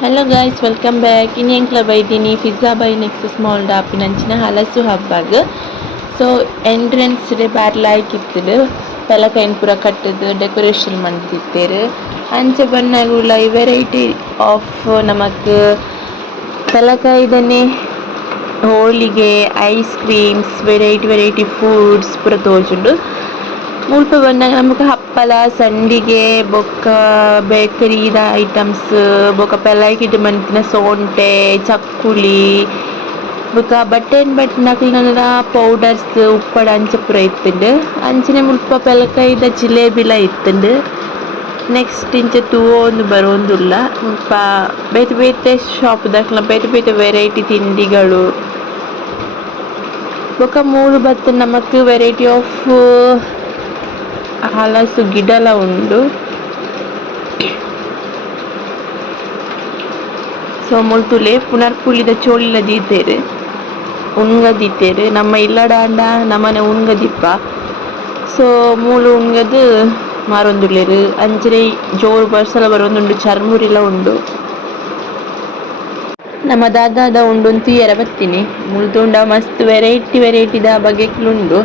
Hello guys, welcome back. ಇನ್ನು ಎಂಕ್ಲ ಬೈದಿನಿ pizza by next small ದಾಪಿನಂಚಿನ ಹಲಸು ಹಬ್ಬಗ್. So entrance ಬಾರ್ಲಾಯ್ಕ್ ಇತ್ತುಡು ಪಲಕೈನ್ ಪೂರ ಕಟ್ಟುದು ಡೆಕೋರೇಷನ್ ಮಂತಿತ್ತೇರು. ಅಂಚೆ ಬನ್ನಗುಲ ವೆರೈಟಿ ಆಫ್ ನಮಕ್ ಪಲಕೈದನೆ ಹೋಳಿಗೆ, ಐಸ್ ಕ್ರೀಮ್ಸ್, ವೆರೈಟಿ ಫುಡ್ಸ್ ಪೂರ ತೋಜುಂಡು. ಮುಲ್ಪ ಬಂದಾಗ ನಮಕ್ ಹಪ್ಪಲ, ಸಂಡಿಗೆ, ಬೊಕ್ಕ ಬೇಕರಿದ ಐಟಮ್ಸ್, ಬೊಕ್ಕ ಪೆಲೈಕಿಡ್ ಮಂತಿನ ಸೋಂಟೆ, ಚಕ್ಕುಲಿ, ಬೊಕ್ಕ ಬಟ್ಟೆನ್ ನಕಲ್ನಲ ಪೌಡರ್ಸ್ ಉಪ್ಪಡ ಅಂಚ ಪೂರ ಇತ್ತುಂಡು. ಅಂಚನೆ ಮುಲ್ಪ ಪೆಲಕೈದ ಜಿಲೇಬಿಲ ಇತ್ತುಂಡು. ನೆಕ್ಸ್ಟ್ ಇಂಚ ತೂವೊಂದು ಬರೊಂದುಲ್ಲ. ಮುಲ್ಪ ಬೇತೆ ಬೇತೆ ಶಾಪ್ ದಾಕ್ಲ ಬೇತೆ ಬೇತೆ ವೆರೈಟಿ ತಿಂಡಿಗಳು. ಬೊಕ ಮೂಲು ಬತ್ತು ನಮಕ್ ವೆರೈಟಿ ಆಫ್ ಹಲಸು ಗಿಡಲ ಉಂಡು. ಸೊ ಮುಲ್ತುಲೆ ಪುನರ್ಪುಳಿದ ಚೋಳಿಲ ದೀತೆರ್ ಉನ್ಗ ದೀತೆರ್ ನಮ್ಮ ಇಲ್ಲಡಾಂಡ ನಮನೆ ಉನ್ಗ ದಿಪ್ಪ. ಸೊ ಮೂಲು ಉನ್ಗದ್ ಮಾರೊಂದುಲ್ಲೆರ್. ಅಂಚನೆ ಜೋರು ಬರ್ಸಲ ಬರೊಂದುಂಡು, ಚರ್ಮುರಿಲ ಉಂಡು. ನಮ್ಮ ದಾದಾದ ಉಂಡುಂದು ತೂಯರೆ ಬತ್ತಿನಿ. ಮುಲ್ತುಂಡ ಮಸ್ತ್ ವೆರೈಟಿದ ಬಗೆಕ್ಲುಂಡು.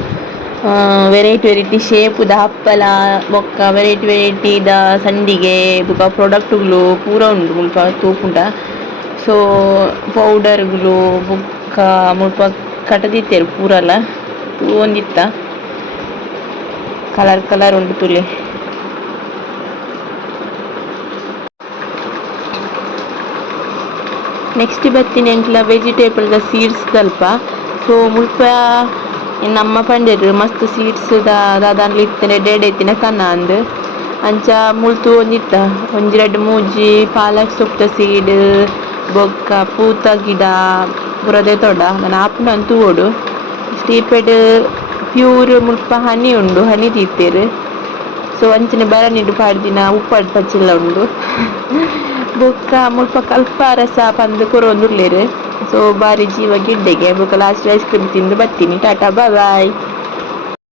ವೆರೈಟಿ ಶೇಪುದ ಹಪ್ಪಲ, ಬೊಕ್ಕ ವೆರೈಟಿದ ಸಂಡಿಗೆ, ಬೊಕ ಪ್ರೊಡಕ್ಟ್ಗಳು ಪೂರ ಉಂಡು ಮುಲ್ಪ ತೂಪುಂಡ. ಸೊ ಪೌಡರ್ಗಳು ಬೊಕ್ಕ ಮುಲ್ಪ ಕಟದಿತ್ತೆರ್ ಪೂರಲ ತೂವೊಂದಿತ್ತ ಕಲರ್ ಉಂಡು ತುಲೆ. ನೆಕ್ಸ್ಟ್ ಬತ್ತಿನ ಎಂಕ್ಲ ವೆಜಿಟೇಬಲ್ದ ಸೀಡ್ಸ್ ದಲ್ಪ. ಸೊ ಮುಲ್ಪ ನಮ್ಮ ಪಂಡೆರ್ ಮಸ್ತ್ ಸೀಡ್ಸ್ ದಾದಾಂಡ್ಲ ಇತ್ತನೆ ಎಡ್ಡೆ ಇತ್ತಿನ ಕನ್ನ ಅಂದ್. ಅಂಚ ಮುಳ್ತು ಒಂದಿತ್ತ ಒಂಜಿ ರಡ್ಡ್ ಮೂಜಿ ಪಾಲಕ್ ಸೊಪ್ದ ಸೀಡ್, ಬೊಕ್ಕ ಪೂತ ಗಿಡ ಪೂರ ದೆತೊಡ ನನ ಆಪುಂಡಾನ್ ತೂವೊಡು. ಸ್ಟೀಪೆಡ್ ಪ್ಯೂರ್ ಮುಲ್ಪ ಹನಿ ಉಂಡು, ಹನಿ ದೀತೆರ್. ಸೊ ಅಂಚನೆ ಬರನಿಡ್ ಪಾಡ್ದಿನ ಉಪ್ಪಡ್ ಪಚ್ಚಿಲ ಉಂಡು. ಬೊಕ್ಕ ಮುಲ್ಪ ಕಲ್ಪಾರಸ ಪಂದ್ ಕೊರೊಂದುಲ್ಲೆರ್. ಸೊ ಬಾರಿ ಜೀವ ಗಿಡ್ಡೆಗೆ ಬೊಕ ಲಾಸ್ಟ್ ಐಸ್ ಕ್ರೀಮ್ ತಿಂದು ಬತ್ತಿನಿ. ಟಾಟಾ ಬಾಯ್ ಬಾಯ್.